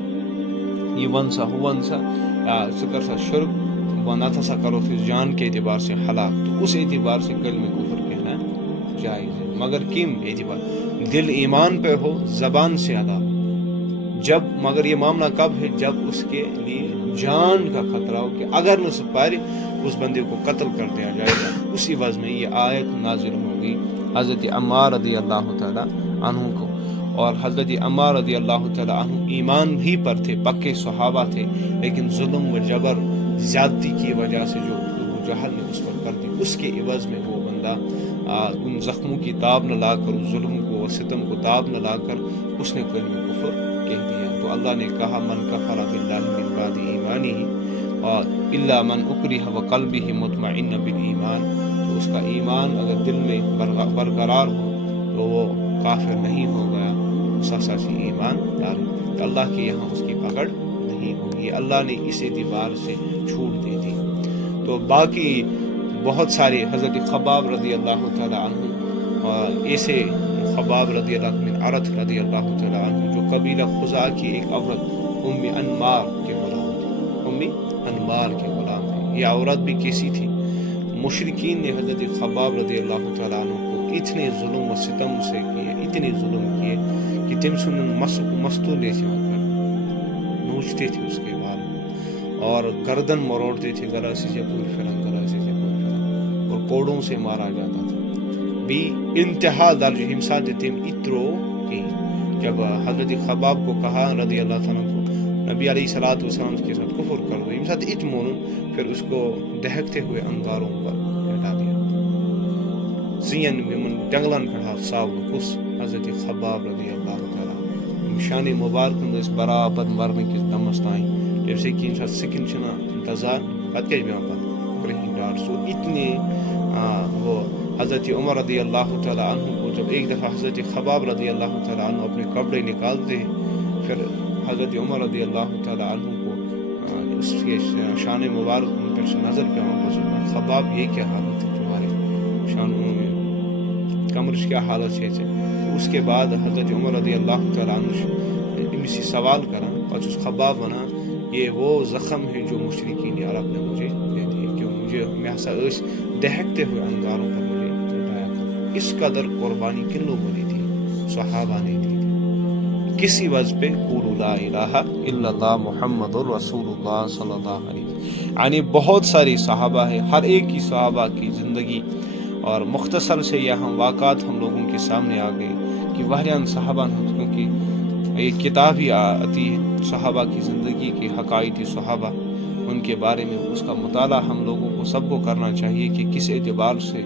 یہ ون سا ہو ون سا، یا ژٕ کر سا شرک، نت ہسا کرو پھر جان کے اعتبار سے ہلاک، تو اس اعتبار سے کلمہ کفر کہنا جائز ہے، مگر کم اعتبار؟ دل ایمان پہ ہو، زبان سے ادا ہو، جب مگر یہ معاملہ کب ہے؟ جب اس کے لیے جان کا خطرہ ہو کہ اگر نہ پارے اس بندے کو قتل کر دیا جائے گا۔ اس عوض میں یہ آیت نازل ہوگی حضرت عمار رضی اللہ تعالی عنہ کو، اور حضرت عمار رضی اللہ تعالی عنہ ایمان ہی پر تھے، پکے صحابہ تھے، لیکن ظلم و جبر زیادتی کی وجہ سے جو ابو جہل نے اس پر کر دی، اس کے عوض میں وہ بندہ ان زخموں کی تاب نہ لا کر، ظلم کو ستم کو تاب نہ لا کر اس نے کلمہ کفر کہہ دیا۔ تو اللہ نے کہا من کفر باللہ من بعد ایمانہ الا من اکرہ وقلبہ مطمئن بالایمان، تو اس کا ایمان اگر دل میں برقرار ہو تو وہ کافر نہیں ہو گیا، سچی ایمان دار، تو اللہ کے یہاں اس کی پکڑ نہیں ہوگی۔ اللہ نے اس اعتبار سے چھوٹ دے دی۔ تو باقی بہت سارے حضرت خباب رضی اللہ تعالی عنہ، ایسے خباب رضی اللہ من عرت رضی اللہ تعالی عنہ جو قبیلہ خزاع کی ایک عورت ام انمار کے غلام تھی، ام انمار کے غلام تھی۔ یہ عورت بھی کیسی تھی؟ مشرکین نے حضرت خباب رضی اللہ تعالی عنہ کو اتنے ظلم و ستم سے کیے، اتنے ظلم کیے کہ تم سن مستو لے سے نوچتے تھے اس کے بارے، اور گردن مروڑتے تھے، گلا سے پور فرن، گلا سے پور فرن، اور کوڑوں سے مارا جاتا تھا بھی انتہا درج ہمسا تم اترو کی۔ جب حضرت خباب کو کہا رضی اللہ تعالیٰ کو نبی علیہ الصلوۃ والسلام کے ساتھ کفر کر دو، ہمسا ات مونن، پھر اس کو دہکتے ہوئے انگاروں پر لٹا دیا، زین من جنگلن پہ ساو کس حضرت خباب رضی اللہ تعالیٰ شان مبارک اس برابر مرنے کس دمس تائیں، جیسے کہ ان سکن چھنا دزار پتہ کیا بیان پتہ کرہیں ڈار سو اتنے وہ حضرت عمر رضی اللہ تعالیٰ عنہ کو جب ایک دفعہ حضرت خباب رضی اللہ تعالیٰ عنہ اپنے کپڑے نکالتے ہیں، پھر حضرت عمر رضی اللہ تعالیٰ عنہ کو اس کے شان مبارک پر سے نظر پہ خباب یہ کیا حالت ہے تمہارے شان کمرش کیا حالت ہے؟ اس کے بعد حضرت عمر رضی اللہ تعالیٰ عنہ اسی سوال کرا، اور اس خباب بنا یہ وہ زخم ہے جو مشرکین عرب نے مجھے دے دیے، کہ مجھے محسا دہکتے ہوئے انگاروں پر مجھے لٹایا تھا۔ اس قدر قربانی کن لوگوں نے دی؟ صحابہ نے دی تھی۔ کسی وجہ پہ قولوا لا الہ الا اللہ محمد رسول اللہ صلی اللہ علیہ وسلم، یعنی بہت ساری صحابہ ہیں، ہر ایک کی صحابہ کی زندگی، اور مختصر سے یہ واقعات ہم لوگوں کے سامنے آ گئے کہ واریاں صحابہ، کیونکہ ایک کتاب ہی آتی ہے صحابہ کی زندگی کے حقائق صحابہ، ان کے بارے میں اس کا مطالعہ ہم لوگوں کو سب کو کرنا چاہیے کہ کس اعتبار سے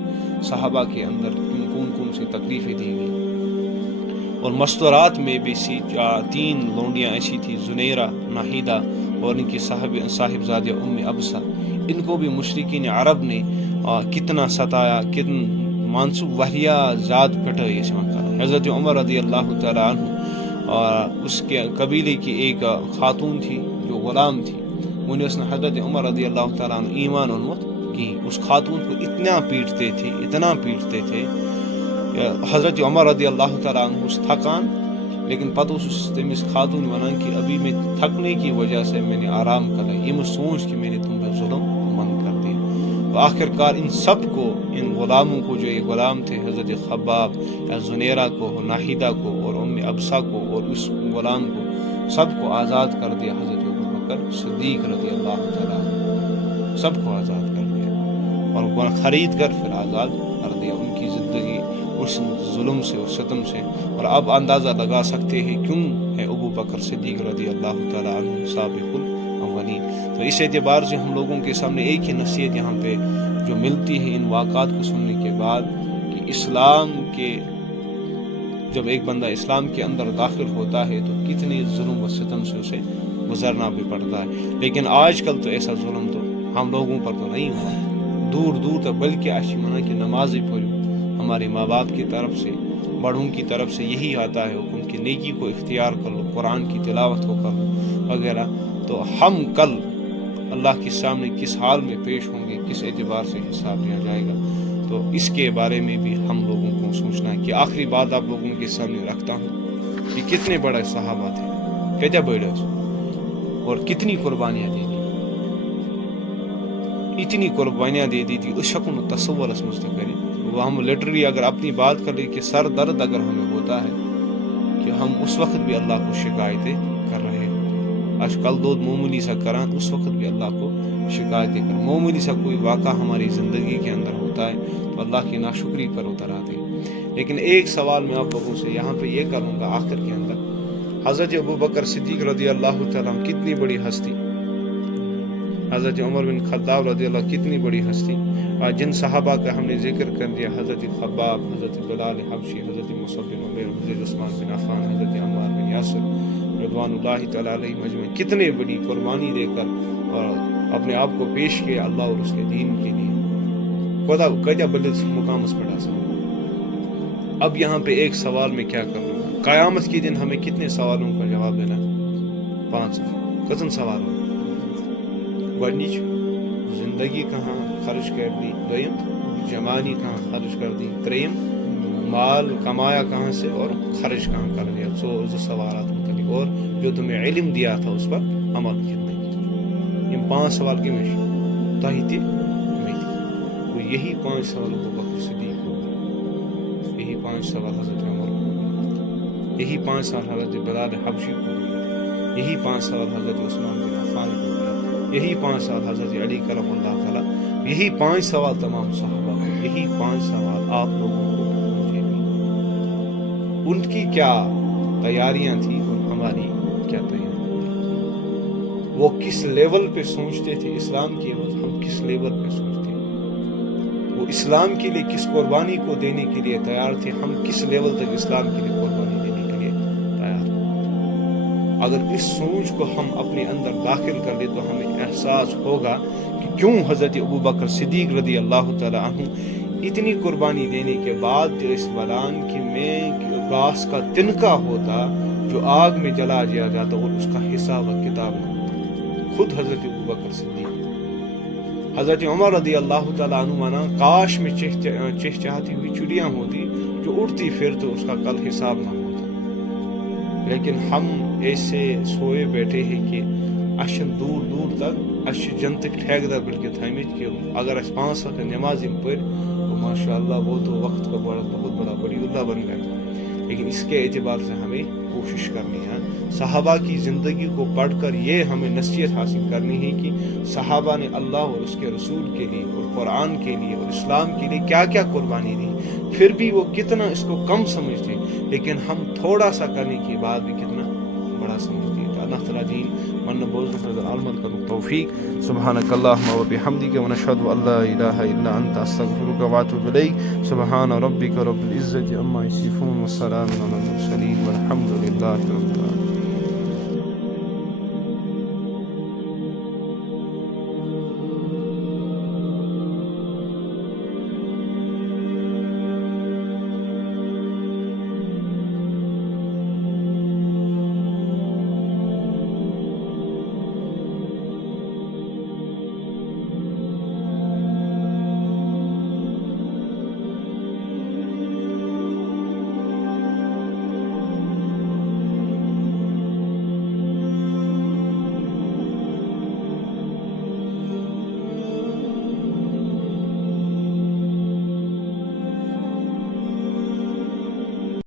صحابہ کے اندر کون کون سی تکلیفیں دی گئی۔ اور مستورات میں بھی تین لونڈیاں ایسی تھی، زنیرہ، ناہیدہ اور ان کی صاحبزادہ ام ابسہ، ان کو بھی مشرکین عرب نے کتنا ستایا، کتنا منصوب وحیہ ذات پٹائی اس وقت۔ حضرت عمر رضی اللہ تعالیٰ عنہ اور اس کے قبیلے کی ایک خاتون تھی جو غلام تھی، انہیں اس نے حضرت عمر رضی اللہ تعالیٰ عنہ ایمان انمت کی، اس خاتون کو اتنا پیٹتے تھے حضرت عمر رضی اللہ تعالیٰ عنہ اس تھکان، لیکن پتہ اس تمس خاتون ونان کہ ابھی میں تھکنے کی وجہ سے میں نے آرام کرا، یہ میں سوچ کہ میں نے تم پہ ظلم بند کر دیا۔ تو آخر کار ان سب کو، ان غلاموں کو، جو یہ غلام تھے حضرت خباب یا زنیرہ کو، ناہیدہ کو اور ام ابسہ کو اور اس غلام کو، سب کو آزاد کر دیا حضرت ابوبکر صدیق رضی اللہ تعالیٰ عنہ، سب کو آزاد کر دیا۔ اور خرید کر پھر آزاد کر دیا ان کی زندگی اس ظلم سے اور ستم سے. اور اب اندازہ لگا سکتے ہیں کیوں ہے ابو بکر صدیق رضی اللہ تعالیٰ عنہ سابق الاولین. تو اس اعتبار سے ہم لوگوں کے سامنے ایک ہی نصیحت یہاں پہ جو ملتی ہے ان واقعات کو سننے کے بعد کہ اسلام کے جب ایک بندہ اسلام کے اندر داخل ہوتا ہے تو کتنے ظلم و ستم سے اسے گزرنا بھی پڑتا ہے. لیکن آج کل تو ایسا ظلم تو ہم لوگوں پر تو نہیں ہوا دور دور تک, بلکہ ایسی منع کہ نماز پڑھو, ہمارے ماں باپ کی طرف سے بڑوں کی طرف سے یہی آتا ہے حکم کہ نیکی کو اختیار کر لو, قرآن کی تلاوت کو کر لو وغیرہ. تو ہم کل اللہ کے سامنے کس حال میں پیش ہوں گے, کس اعتبار سے حساب لیا جائے گا, تو اس کے بارے میں بھی ہم لوگوں کو سوچنا ہے. کہ آخری بات آپ لوگوں کے سامنے رکھتا ہوں کہ کتنے بڑے صحابہ تھے, کیا بڑے اور کتنی قربانیاں دے دی, اتنی قربانیاں دے دی تھی اس شکل تصور اس مستقری. وہ ہم لٹرلی اگر اپنی بات کر لیں کہ سر درد اگر ہمیں ہوتا ہے کہ ہم اس وقت بھی اللہ کو شکایتیں کر رہے ہیں. آج کل دو معمولی سا کران اس وقت بھی اللہ کو شکایتیں کر, معمولی سا کوئی واقعہ ہماری زندگی کے اندر ہوتا ہے تو اللہ کی ناشکری پر اتر آتے ہیں. لیکن ایک سوال میں آپ لوگوں سے یہاں پہ یہ کروں گا آخر کے اندر, حضرت ابو بکر صدیق رضی اللہ تعالیٰ عنہ کتنی بڑی ہستی, حضرت عمر بن خطاب رضی اللہ کتنی بڑی ہستی, اور جن صحابہ کا ہم نے ذکر کر دیا, حضرت خباب, حضرت بلال حبشی, حضرت مصعب بن عمیر, حضرت عثمان بن عفان, حضرت عمار بن یاسر رضوان اللہ تعالیٰ علیہ مجمعین, کتنے بڑی قربانی دے کر اور اپنے آپ کو پیش کیا اللہ اور اس کے دین کے لیے. کیا بڑے مقام اس پر حاصل. اب یہاں پہ ایک سوال میں کیا کروں گا, قیامت کے دن ہمیں کتنے سوالوں کا جواب دینا, 5 کتن سوال ہو. گۄڈنِچ زندگی کہاں خرچ کر دی, دویم جوانی کہاں خرچ کر دی, تریم مال کمایا کہاں سے اور خرچ کہاں کر دیا. 2 سوالات مختلف, اور جو تمہیں علم دیا تھا اس پر عمل کتنے کی. یہ 5 سوال کی میں تھی وہ یہی 5 سوال ابو بکر صدیق کو, یہی 5 سوال حضرت عمر کو, یہی 5 سوال حضرت بلال حبشی کو, یہی 5 سوال حضرت عثمان بن عفان کو, یہی 5 سوال حضرت علی کرم اللہ تعالیٰ, یہی 5 سوال تمام صحابہ کو, یہی 5 سوال آپ لوگوں کو, مجھے بھی. ان کی کیا تیاریاں تھیں اور ہماری کیا تیاریاں تھیں, وہ کس لیول پہ سوچتے تھے اسلام کے, ہم کس لیول پہ سوچتے ہیں, وہ اسلام کے لیے کس قربانی کو دینے کے لیے تیار تھے, ہم کس لیول تک اسلام کے لیے قربانی دینے کے لیے تیار ہیں. اگر اس سوچ کو ہم اپنے اندر داخل کر لیں تو ہمیں احساس ہوگا کہ کیوں حضرت ابو بکر صدیق رضی اللہ تعالیٰ عنہ اتنی قربانی دینے کے بعد اس بلان کی میں گاس کا تنکا ہوتا جو آگ میں جلا دیا جاتا اور اس کا حساب و کتاب نہ ہوتا. خود حضرت ابو بکر صدیق, حضرت عمر رضی اللہ تعالیٰ عنہ مانا کاش میں چہچہاتی ہوئی چڑیاں ہوتی جو اڑتی پھر تو اس کا کل حساب نہ ہوتا. لیکن ہم ایسے سوئے بیٹھے ہیں کہ اشن دور دور تک اش جنتک ٹھیک دار بلکہ تھامت کہ اگر اس 5 وقت نماز پڑھ تو ماشاء اللہ وہ تو وقت کا بہت بڑا بڑی اللہ بن گیا. لیکن اس کے اعتبار سے ہمیں کوشش کرنی ہے, صحابہ کی زندگی کو پڑھ کر یہ ہمیں نصیحت حاصل کرنی ہے کہ صحابہ نے اللہ اور اس کے رسول کے لیے اور قرآن کے لیے اور اسلام کے لیے کیا کیا قربانی دی, پھر بھی وہ کتنا اس کو کم سمجھتے, لیکن ہم تھوڑا سا کرنے کے بعد بھی کتنا بڑا سمجھتے ہیں. تو اللہ تعالیٰ دین من بوز عالمت کا توفیق. سبحانک اللہم و بحمدک و نشہد ان لا الہ الا انت استغفرک و اتوب الیک. سبحان ربک رب العزت عما یصفون و سلام علی المرسلین والحمد للہ رب العالمین.